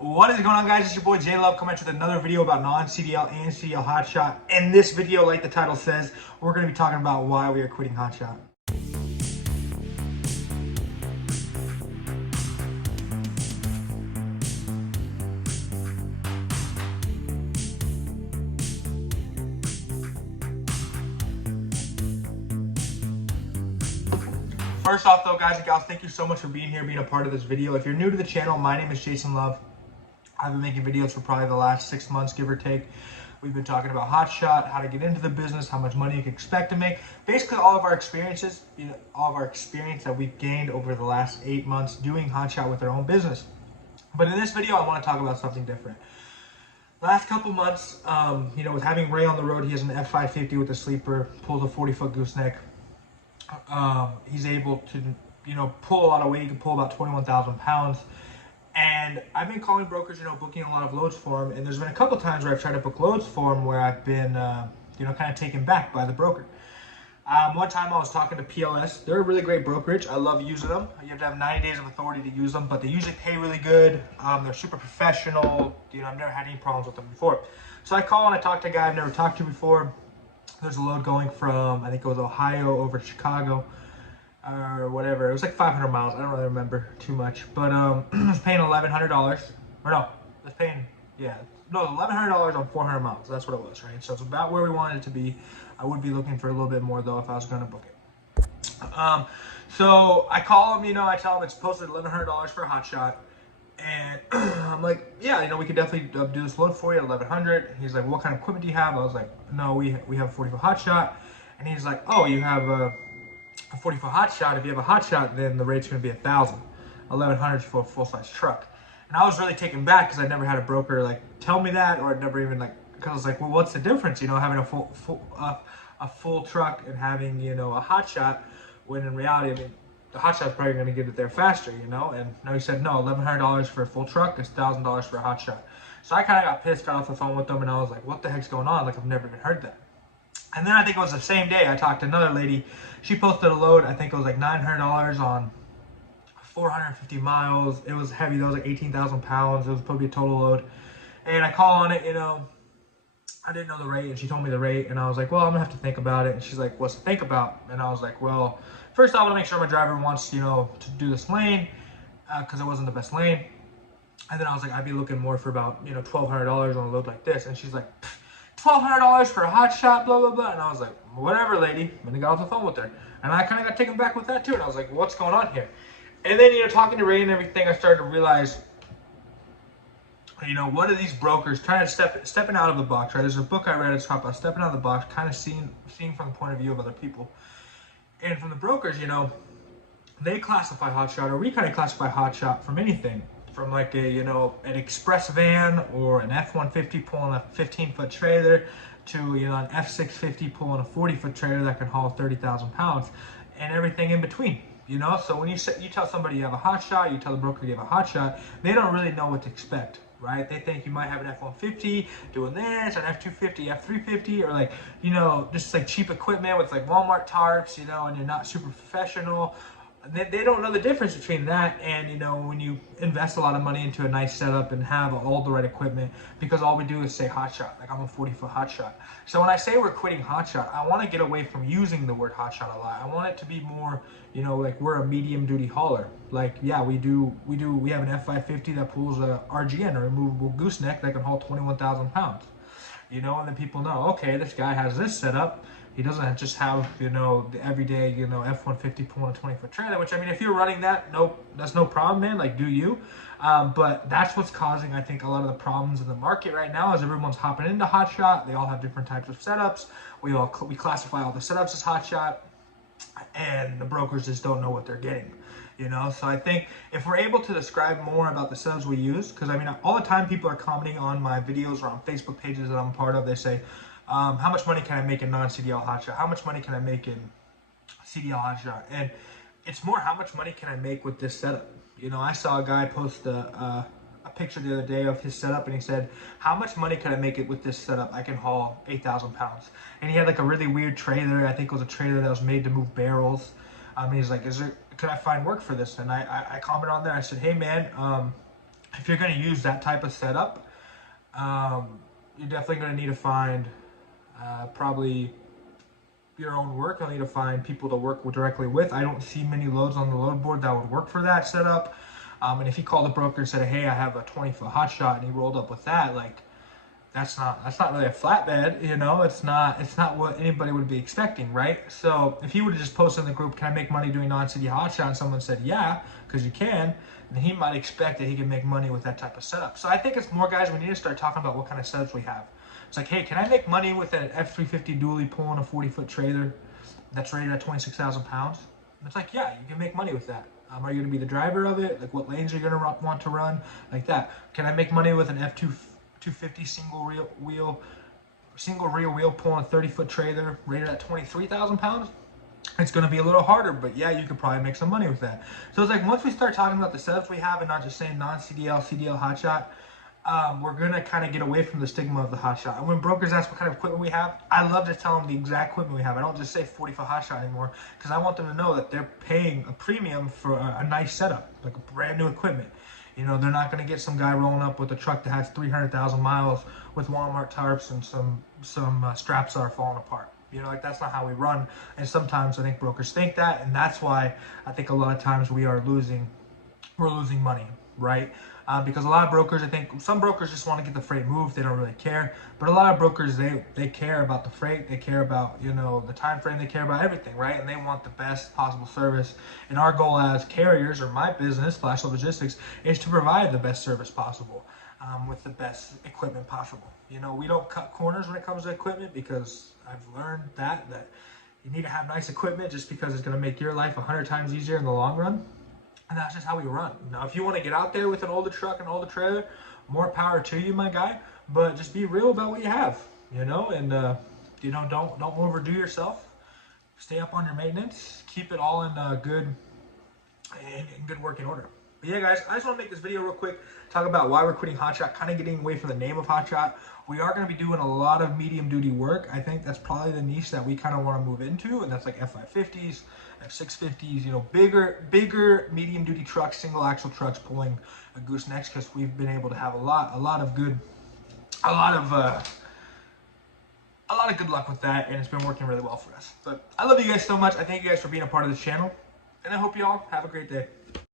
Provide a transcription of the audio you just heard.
What is going on, guys? It's your boy J Love coming at you with another video about non-CDL and CDL Hotshot. In this video, like the title says, we're going to be talking about why we are quitting Hotshot. First off though, guys and gals, thank you so much for being here, being a part of this video. If you're new to the channel, my name is Jason Love. I've been making videos for probably the last 6 months, give or take. We've been talking about Hotshot, how to get into the business, how much money you can expect to make. Basically all of our experiences, all of our experience that we've gained over the last 8 months doing Hotshot with our own business. But in this video, I want to talk about something different. Last couple months, with having Ray on the road, he has an F550 with a sleeper, pulls a 40-foot gooseneck. He's able to, pull a lot of weight. He can pull about 21,000 pounds. And I've been calling brokers, booking a lot of loads for him. And there's been a couple times where I've tried to book loads for him where I've been, kind of taken back by the broker. One time I was talking to PLS. They're a really great brokerage. I love using them. You have to have 90 days of authority to use them, but they usually pay really good. They're super professional. I've never had any problems with them before. So I call and I talk to a guy I've never talked to before. There's a load going from, I think it was Ohio over to Chicago or whatever. It was like 500 miles. I don't really remember too much, but I was paying $1,100 or no, I was paying, $1,100 on 400 miles. That's what it was, right? So it's about where we wanted it to be. I would be looking for a little bit more though if I was going to book it. So I call him, I tell him it's posted $1,100 for a Hotshot. And I'm like, yeah, we could definitely do this load for you at 1,100. He's like, what kind of equipment do you have? I was like, no, we have a 40-foot Hotshot. And he's like, oh, you have a 40-foot Hotshot. If you have a Hotshot, then the rate's going to be 1,000. 1,100 for a full-size truck. And I was really taken back because I never had a broker tell me that, or I'd never even because I was like, well, what's the difference? Having a full truck and having a Hotshot, when in reality, the Hotshot's probably going to get it there faster, And no, he said, no, $1,100 for a full truck is $1,000 for a Hotshot. So I kind of got pissed, got off the phone with them, and I was like, what the heck's going on? I've never even heard that. And then I think it was the same day, I talked to another lady. She posted a load, I think it was $900 on 450 miles. It was heavy, that was 18,000 pounds. It was probably a total load. And I call on it, I didn't know the rate, and she told me the rate, and I was like, well, I'm gonna have to think about it. And she's like, what's to think about? And I was like, well, first I want to make sure my driver wants, to do this lane, because it wasn't the best lane. And then I was like, I'd be looking more for about, $1,200 on a load like this. And she's like, $1,200 for a Hotshot, blah, blah, blah. And I was like, whatever, lady. And I got off the phone with her. And I kind of got taken back with that too. And I was like, what's going on here? And then, talking to Ray and everything, I started to realize, what are these brokers trying to stepping out of the box, right? There's a book I read, it's about stepping out of the box, kind of seeing from the point of view of other people. And from the brokers, they classify Hotshot, or we kind of classify Hotshot from anything, from an express van or an F-150 pulling a 15-foot trailer to, an F-650 pulling a 40-foot trailer that can haul 30,000 pounds and everything in between. So when you tell somebody you have a Hotshot, you tell the broker you have a Hotshot, they don't really know what to expect, right? They think you might have an F-150 doing this, an F-250, F-350, or just cheap equipment with Walmart tarps, and you're not super professional. They don't know the difference between that and, when you invest a lot of money into a nice setup and have all the right equipment, because all we do is say Hotshot, I'm a 40-foot Hotshot. So when I say we're quitting Hotshot, I want to get away from using the word Hotshot a lot. I want it to be more, we're a medium duty hauler. We have an F550 that pulls a RGN, or removable gooseneck, that can haul 21,000 pounds. And then people know, okay, this guy has this setup. He doesn't just have, the everyday, F-150 pulling a 20-foot trailer, which, if you're running that, nope, that's no problem, man, do you. But that's what's causing, I think, a lot of the problems in the market right now, is everyone's hopping into Hotshot. They all have different types of setups. We classify all the setups as Hotshot, and the brokers just don't know what they're getting. So I think if we're able to describe more about the setups we use, because all the time people are commenting on my videos or on Facebook pages that I'm a part of, they say, how much money can I make in non-CDL Hotshot? How much money can I make in CDL Hotshot? And it's more, how much money can I make with this setup? I saw a guy post a picture the other day of his setup, and he said, how much money can I make it with this setup? I can haul 8,000 pounds. And he had a really weird trailer. I think it was a trailer that was made to move barrels. He's like, could I find work for this? And I commented on there. I said, hey man, if you're going to use that type of setup, you're definitely going to need to find probably your own work. You'll need to find people to work directly with. I don't see many loads on the load board that would work for that setup. And if he called a broker and said, hey, I have a 20-foot Hotshot, and he rolled up with that, like, that's not really a flatbed, you know. It's not what anybody would be expecting, right? So if he would have just posted in the group, can I make money doing non-city Hotshot, and someone said yeah, because you can, then he might expect that he can make money with that type of setup. So I think it's more, guys, we need to start talking about what kind of setups we have. It's like, hey, can I make money with an F350 dually pulling a 40-foot trailer that's rated at 26,000 pounds? And it's like, yeah, you can make money with that. Are you going to be the driver of it? Like, what lanes are you going to want to run? Like that. Can I make money with an F250 single rear wheel pulling a 30-foot trailer rated at 23,000 pounds? It's going to be a little harder, but yeah, you could probably make some money with that. So it's like, once we start talking about the setups we have and not just saying non-CDL, CDL Hotshot, we're going to kind of get away from the stigma of the Hotshot. And when brokers ask what kind of equipment we have, I love to tell them the exact equipment we have. I don't just say 40-foot Hotshot anymore, because I want them to know that they're paying a premium for a nice setup, like a brand new equipment. You know, they're not going to get some guy rolling up with a truck that has 300,000 miles with Walmart tarps and some straps that are falling apart. You know, like, that's not how we run. And sometimes I think brokers think that, and that's why I think a lot of times we're losing money, right? Because a lot of brokers, I think some brokers just want to get the freight moved. They don't really care. But a lot of brokers, they care about the freight. They care about, you know, the time frame. They care about everything, right? And they want the best possible service. And our goal as carriers, or my business, Flash Logistics, is to provide the best service possible with the best equipment possible. You know, we don't cut corners when it comes to equipment, because I've learned that you need to have nice equipment just because it's going to make your life 100 times easier in the long run. And that's just how we run. Now, if you want to get out there with an older truck and older trailer, more power to you, my guy. But just be real about what you have, you know, and you know, don't overdo yourself. Stay up on your maintenance. Keep it all in good working order. But yeah, guys, I just want to make this video real quick, talk about why we're quitting Hotshot, kind of getting away from the name of Hotshot. We are going to be doing a lot of medium duty work. I think that's probably the niche that we kind of want to move into, and that's like F550s, F650s, you know, bigger medium duty trucks, single axle trucks pulling a goosenecks, because we've been able to have a lot of good luck with that, and it's been working really well for us. But I love you guys so much. I thank you guys for being a part of this channel, and I hope you all have a great day.